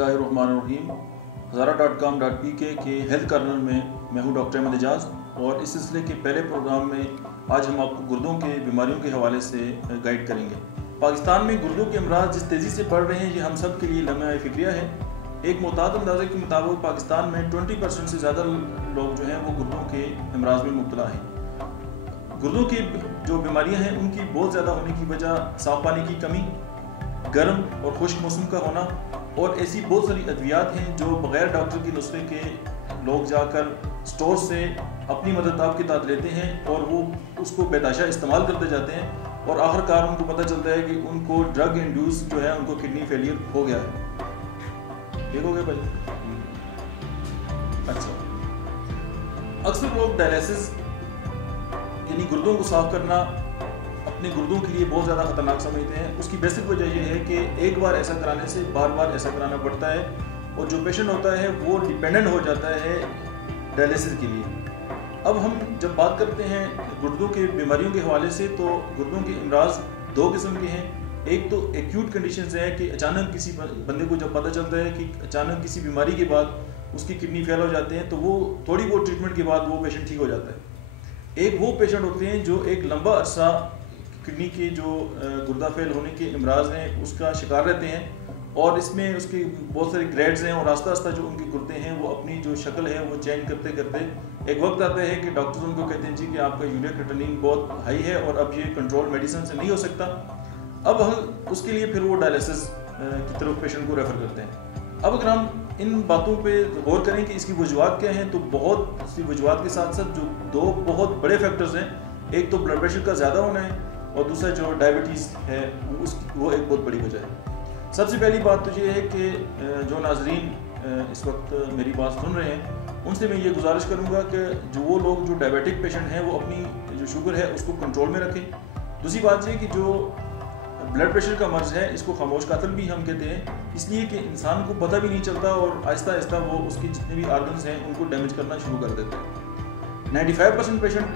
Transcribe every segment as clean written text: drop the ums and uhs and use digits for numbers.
बिस्मिल्लाहिर्रहमानिर्रहीम। हज़ारा.com.pk के health corner में मैं हूं डॉक्टर अहमद एजाज, और इस सिलसिले के पहले प्रोग्राम में आज हम आपको गुर्दों के बीमारियों के हवाले से गाइड करेंगे। पाकिस्तान में गुर्दों के अमराज जिस तेज़ी से बढ़ रहे हैं, ये हम सब के लिए लम्हा फ़िक्रिया है। एक मुताद अंदाजे के मुताबिक पाकिस्तान में 20% से ज़्यादा लोग जो हैं वो गुर्दों के अमराज में मुब्तला हैं। गुर्दों की जो बीमारियां हैं उनकी बहुत ज़्यादा होने की वजह साफ़ पानी की कमी, गर्म और खुश्क मौसम का होना, और ऐसी बहुत सारी अद्वियात हैं जो बग़ैर डॉक्टर के नुस्खे के लोग जाकर स्टोर से अपनी मदद आप की ताद लेते हैं और वो उसको बेताशा इस्तेमाल करते जाते हैं, और आखिरकार उनको पता चलता है कि उनको ड्रग इंड्यूस जो है उनको किडनी फेलियर हो गया है। देखोगे भाई, अच्छा, अक्सर लोग डायलिसिस यानी गुर्दों को साफ करना अपने गुर्दों के लिए बहुत ज़्यादा ख़तरनाक समझते हैं। उसकी बेसिक वजह यह है कि एक बार ऐसा कराने से बार बार ऐसा कराना पड़ता है, और जो पेशेंट होता है वो डिपेंडेंट हो जाता है डायलिसिस के लिए। अब हम जब बात करते हैं गुर्दों के बीमारियों के हवाले से, तो गुर्दों के अमराज दो किस्म के हैं। एक तो एक्यूट कंडीशंस है कि अचानक किसी बंदे को जब पता चलता है कि अचानक किसी बीमारी के बाद उसकी किडनी फेल हो जाते हैं, तो वो थोड़ी बहुत ट्रीटमेंट के बाद वो पेशेंट ठीक हो जाता है। एक वो पेशेंट होते हैं जो एक लंबा अरसा किडनी के जो गुर्दा फेल होने के अमराज हैं उसका शिकार रहते हैं, और इसमें उसके बहुत सारे ग्रेड्स हैं, और आस्ता आस्ता जो उनके गुर्दे हैं वो अपनी जो शक्ल है वो चेंज करते करते एक वक्त आता है कि डॉक्टर्स उनको कहते हैं जी कि आपका यूरिया क्रिएटिनिन बहुत हाई है और अब ये कंट्रोल मेडिसिन से नहीं हो सकता। अब हम उसके लिए फिर वो डायलिसिस की तरफ पेशेंट को रेफ़र करते हैं। अब अगर हम इन बातों पे गौर करें कि इसकी वजूहात क्या हैं, तो बहुत सी वजूहात के साथ साथ जो दो बहुत बड़े फैक्टर्स हैं, एक तो ब्लड प्रेशर का ज़्यादा होना है, और दूसरा जो डायबिटीज़ है वो एक बहुत बड़ी वजह है। सबसे पहली बात तो ये है कि जो नाजरीन इस वक्त मेरी बात सुन रहे हैं, उनसे मैं ये गुजारिश करूँगा कि जो वो लोग जो डायबिटिक पेशेंट हैं वो अपनी जो शुगर है उसको कंट्रोल में रखें। दूसरी बात ये कि जो ब्लड प्रेशर का मर्ज़ है इसको खामोश कातिल भी हम कहते हैं, इसलिए कि इंसान को पता भी नहीं चलता और आहिस्ता आहिस्ता वो उसके जितने भी आर्गन्स हैं उनको डैमेज करना शुरू कर देते हैं। 95% पेशेंट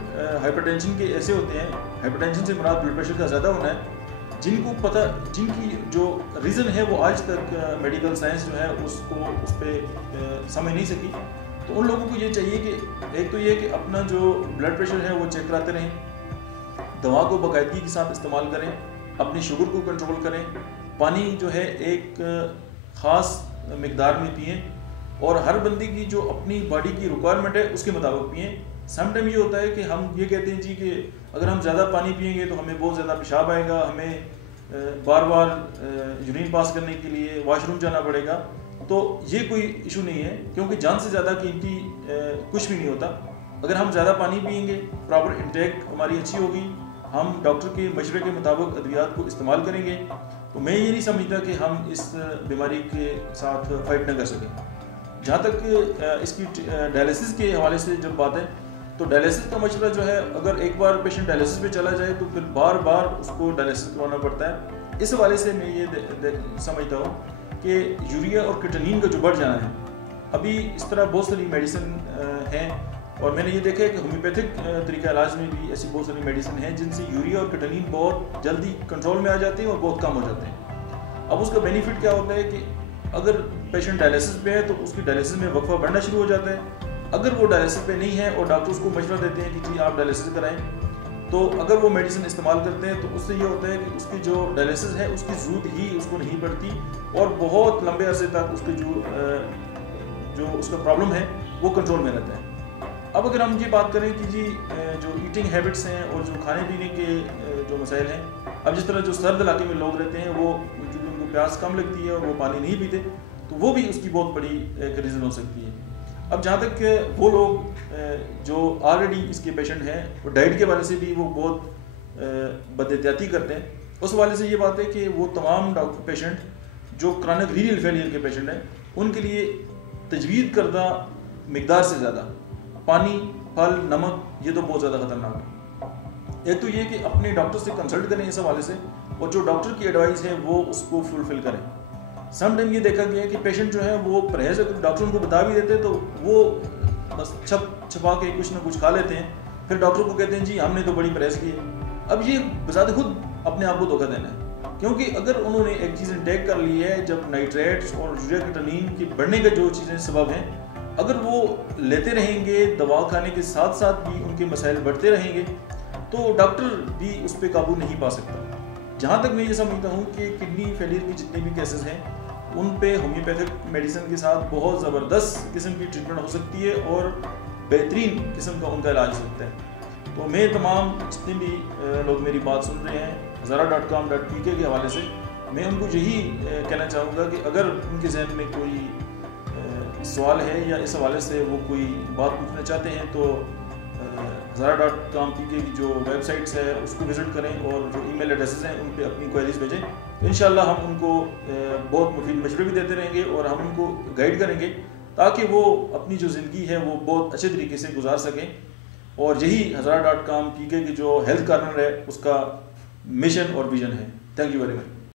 हाइपरटेंशन के ऐसे होते हैं, हाइपरटेंशन से मुराद ब्लड प्रेशर का ज़्यादा होना है, जिनकी जो रीज़न है वो आज तक मेडिकल साइंस जो है उसको उस पर समझ नहीं सकी। तो उन लोगों को ये चाहिए कि एक तो ये कि अपना जो ब्लड प्रेशर है वो चेक कराते रहें, दवा को बाकायदगी के साथ इस्तेमाल करें, अपनी शुगर को कंट्रोल करें, पानी जो है एक ख़ास मिकदार में पिएँ, और हर बंदे की जो अपनी बॉडी की रिक्वायरमेंट है उसके मुताबिक पिएँ। समटाइम ये होता है कि हम ये कहते हैं जी कि अगर हम ज़्यादा पानी पिएंगे तो हमें बहुत ज़्यादा पेशाब आएगा, हमें बार बार यूरिन पास करने के लिए वॉशरूम जाना पड़ेगा। तो ये कोई इशू नहीं है, क्योंकि जान से ज़्यादा कीमती कुछ भी नहीं होता। अगर हम ज़्यादा पानी पिएंगे, प्रॉपर इंटेक हमारी अच्छी होगी, हम डॉक्टर के मशवरे के मुताबिक अद्वियात को इस्तेमाल करेंगे, तो मैं ये नहीं समझता कि हम इस बीमारी के साथ फाइट न कर सकें। जहाँ तक इसकी डायलिसिस के हवाले से जब बात है, तो डायलिसिस का मशवरा जो है, अगर एक बार पेशेंट डायलिसिस पे चला जाए तो फिर बार बार उसको डायलिसिस करवाना पड़ता है। इस हवाले से मैं ये समझता हूँ कि यूरिया और क्रिएटिनिन का जो बढ़ जाना है, अभी इस तरह बहुत सारी मेडिसिन हैं, और मैंने ये देखा है कि होम्योपैथिक तरीका इलाज में भी ऐसी बहुत सारी मेडिसिन हैं जिनसे यूरिया और क्रिएटिनिन बहुत जल्दी कंट्रोल में आ जाते हैं और बहुत कम हो जाते हैं। अब उसका बेनिफिट क्या होता है कि अगर पेशेंट डायलिसिस पे है तो उसकी डायलिसिस में वक्फा बढ़ना शुरू हो जाता है। अगर वो डायलिसिस पे नहीं है और डॉक्टर उसको मशवरा देते हैं कि जी आप डायलिसिस कराएं, तो अगर वो मेडिसिन इस्तेमाल करते हैं तो उससे ये होता है कि उसकी जो डायलिसिस है उसकी ज़रूरत ही उसको नहीं पड़ती, और बहुत लंबे अरसे तक उसके जो उसका प्रॉब्लम है वो कंट्रोल में रहता है। अब अगर हम ये बात करें कि जी जो ईटिंग हैबिट्स हैं और जो खाने पीने के जो मसाइल हैं, अब जिस तरह जो सर्द इलाके में लोग रहते हैं वो क्योंकि उनको प्यास कम लगती है और वो पानी नहीं पीते, तो वो भी उसकी बहुत बड़ी एक रीज़न हो सकती है। अब जहाँ तक वो लोग जो ऑलरेडी इसके पेशेंट हैं, वो डाइट के हवाले से भी वो बहुत बदएहतियाती करते हैं। उस हवाले से ये बात है कि वो तमाम डॉक्टर पेशेंट जो क्रॉनिक रीनल फेलियर के पेशेंट हैं, उनके लिए तजवीज़ करदा मिकदार से ज़्यादा पानी, फल, नमक ये तो बहुत ज़्यादा ख़तरनाक है। एक तो ये कि अपने डॉक्टर से कंसल्ट करें इस हवाले से, और जो डॉक्टर की एडवाइस है वो उसको फुलफ़िल करें। सम टाइम ये देखा गया है कि पेशेंट जो है वो परहेज अगर डॉक्टर उनको बता भी देते तो वो बस छपा के कुछ ना कुछ खा लेते हैं, फिर डॉक्टर को कहते हैं जी हमने तो बड़ी परहेज की है। अब ये बजाते खुद अपने आप को धोखा देना है کیونکہ اگر انہوں نے ایک چیز انٹیک کر لی ہے، جب نائٹریٹس اور یوریا کیٹالین کی بڑھنے کا جو چیزیں سبب ہیں، اگر وہ لیتے رہیں گے دوا کھانے کے ساتھ ساتھ بھی ان کے مسائل بڑھتے رہیں گے تو ڈاکٹر بھی اس پہ قابو نہیں پا سکتا۔ جہاں تک میں یہ سمجھتا ہوں کہ کڈنی فیلئر کی جتنے بھی کیسز ہیں ان پہ ہومیوپیتھک میڈیسن کے ساتھ بہت زبردست قسم کی ٹریٹمنٹ ہو سکتی ہے اور بہترین قسم کا ان کا علاج ہو سکتا ہے۔ تو میں تمام جتنے بھی لوگ میری بات سن رہے ہیں hazara.com.pk کے حوالے سے میں ان کو یہی کہنا چاہوں گا کہ اگر ان کے ذہن میں کوئی سوال ہے یا اس حوالے سے وہ کوئی بات پوچھنا چاہتے ہیں تو hazara.com.pk کی جو ویب سائٹس ہے اس کو وزٹ کریں اور جو ای میل ایڈریسز ہیں ان پہ اپنی کوئریز بھیجیں۔ انشاءاللہ ہم ان کو بہت مفید مشورے بھی دیتے رہیں گے اور ہم ان کو گائیڈ کریں گے تاکہ وہ اپنی جو زندگی ہے وہ بہت اچھے طریقے سے گزار سکیں، اور یہی hazara.com.pk کی جو ہیلتھ کارنر ہے اس کا مشن اور ویژن ہے۔ Thank you very much.